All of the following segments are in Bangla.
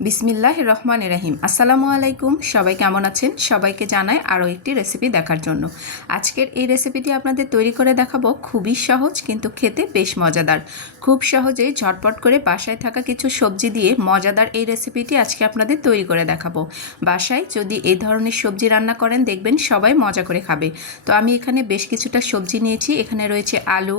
বিসমিল্লাহ রহমান রাহিম। আসসালামু আলাইকুম। সবাই কেমন আছেন? সবাইকে জানাই আরও একটি রেসিপি দেখার জন্য। আজকের এই রেসিপিটি আপনাদের তৈরি করে দেখাবো। খুবই সহজ, কিন্তু খেতে বেশ মজাদার। খুব সহজেই ঝটপট করে বাসায় থাকা কিছু সবজি দিয়ে মজাদার এই রেসিপিটি আজকে আপনাদের তৈরি করে দেখাবো। বাসায় যদি এই ধরনের সবজি রান্না করেন, দেখবেন সবাই মজা করে খাবে। তো আমি এখানে বেশ কিছুটা সবজি নিয়েছি। এখানে রয়েছে আলু,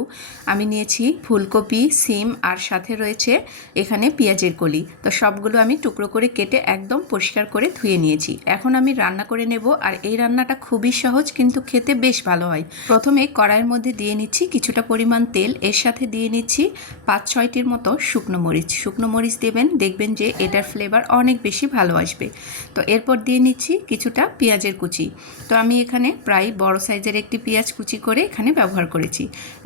আমি নিয়েছি ফুলকপি, সিম, আর সাথে রয়েছে এখানে পেঁয়াজের কলি। তো সবগুলো আমি টুকরো করে কেটে একদম পরিষ্কার করে ধুয়ে নিয়েছি। এখন আমি রান্না করে নেব আর এই রান্নাটা খুবই সহজ কিন্তু খেতে বেশ ভালো হয়। প্রথমে কড়াইয়ের মধ্যে দিয়ে নিচ্ছি কিছুটা পরিমাণ তেল। এর সাথে দিয়ে নিচ্ছি পাঁচ ছয়টির মতো শুকনো মরিচ। শুকনো মরিচ দেবেন, দেখবেন যে এটার ফ্লেভার অনেক বেশি ভালো আসবে। তো এরপর দিয়ে নিচ্ছি কিছুটা পেঁয়াজের কুচি। তো আমি এখানে প্রায় বড় সাইজের একটি পেঁয়াজ কুচি করে এখানে ব্যবহার করেছি।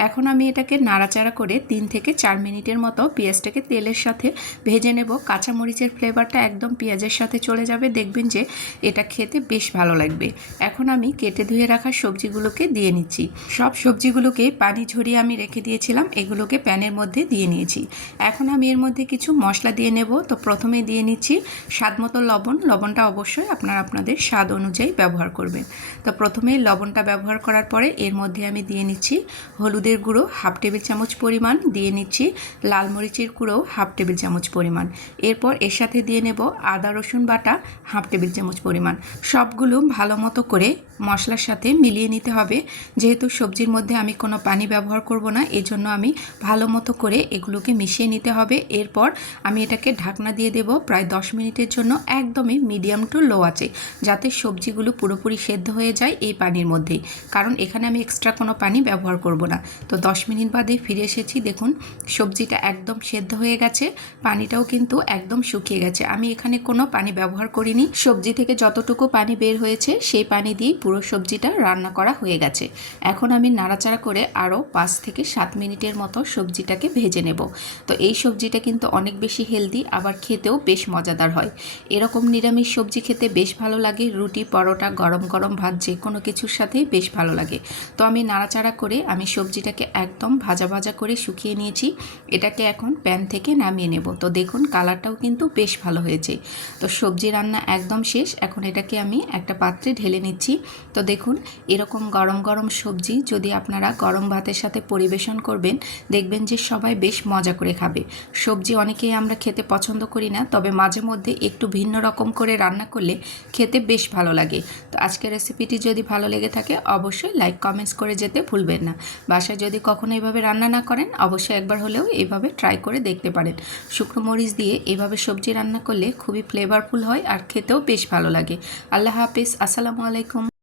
এখন আমি এটাকে নাড়াচাড়া করে তিন থেকে চার মিনিটের মতো পেঁয়াজটাকে তেলের সাথে ভেজে নেব। কাঁচামরিচের ফ্লেভারটা একদম পেঁয়াজের সাথে চলে যাবে, দেখবেন যে এটা খেতে বেশ ভালো লাগবে। এখন আমি কেটে ধুয়ে রাখা সবজিগুলোকে দিয়ে নিচ্ছি। সব সবজিগুলোকে পানি ঝরিয়ে আমি রেখে দিয়েছিলাম, এগুলোকে প্যানের মধ্যে দিয়ে নিয়েছি। এখন আমি এর মধ্যে কিছু মশলা দিয়ে নেব, তো প্রথমে দিয়ে নিচ্ছি স্বাদ মতো লবণ। লবণটা অবশ্যই আপনারা আপনাদের স্বাদ অনুযায়ী ব্যবহার করবেন। তো প্রথমেই লবণটা ব্যবহার করার পরে এর মধ্যে আমি দিয়ে নিচ্ছি হলুদের গুঁড়ো, হাফ টেবিল চামচ পরিমাণ। দিয়ে নিচ্ছি লাল মরিচের গুঁড়ো, হাফ টেবিল চামচ পরিমাণ। এরপর এর সাথে দিয়ে নেব আদা, রসুন বাটা, হাফ টেবিল চামচ পরিমাণ। সবগুলো ভালো মতো করে মশলার সাথে মিলিয়ে নিতে হবে। যেহেতু সবজির মধ্যে আমি কোনো পানি ব্যবহার করব না, এজন্য আমি ভালো মতো করে এগুলোকে মিশিয়ে নিতে হবে। এরপর আমি এটাকে ঢাকনা দিয়ে দেব প্রায় দশ মিনিটের জন্য, একদমই মিডিয়াম টু লো আছে যাতে সবজিগুলো পুরোপুরি সেদ্ধ হয়ে যায় এই পানির মধ্যেই। কারণ এখানে আমি এক্সট্রা কোনো পানি ব্যবহার করব না। তো দশ মিনিট বাদে ফিরে এসেছি, দেখুন সবজিটা একদম সেদ্ধ হয়ে গেছে, পানিটাও কিন্তু একদম শুকিয়ে গেছে। আমি এখানে কোনো পানি ব্যবহার করিনি। সবজি থেকে যতটুকু পানি বের হয়েছে, সেই পানি দিয়েই পুরো সবজিটা রান্না করা হয়ে গেছে। এখন আমি নাড়াচাড়া করে আরও পাঁচ থেকে সাত মিনিটের মতো সবজিটাকে ভেজে নেব। তো এই সবজিটা কিন্তু অনেক বেশি হেলদি, আবার খেতেও বেশ মজাদার হয়। এরকম নিরামিষ সবজি খেতে বেশ ভালো লাগে। রুটি, পরোটা, গরম গরম ভাত যে কোনো কিছুর সাথেই বেশ ভালো লাগে। তো আমি নাড়াচাড়া করে আমি সবজিটাকে একদম ভাজা ভাজা করে শুকিয়ে নিয়েছি। এটাকে এখন প্যান থেকে নামিয়ে নেব। তো দেখুন, কালারটাও কিন্তু বেশ ভালো হয়েছে। তো সবজি রান্না একদম শেষ। এখন এটাকে আমি একটা পাত্রে ঢেলে নিচ্ছি। তো দেখুন, এরকম গরম গরম সবজি যদি আপনারা গরম ভাতের সাথে পরিবেশন করবেন, দেখবেন যে সবাই বেশ মজা করে খাবে। সবজি অনেকেই আমরা খেতে পছন্দ করি না, তবে মাঝে মধ্যে একটু ভিন্ন রকম করে রান্না করলে খেতে বেশ ভালো লাগে। তো আজকের রেসিপিটি যদি ভালো লেগে থাকে, অবশ্যই লাইক, কমেন্টস করে যেতে ভুলবেন না। বাসায় যদি কখনো এইভাবে রান্না না করেন, অবশ্যই একবার হলেও এইভাবে ট্রাই করে দেখতে পারেন। শুকনো মরিচ দিয়ে এভাবে সবজি রান্না করলে খুবই ফ্লেভারফুল হয় আর খেতেও বেশ ভালো লাগে। আল্লাহ হাফিজ। আসসালামু আলাইকুম।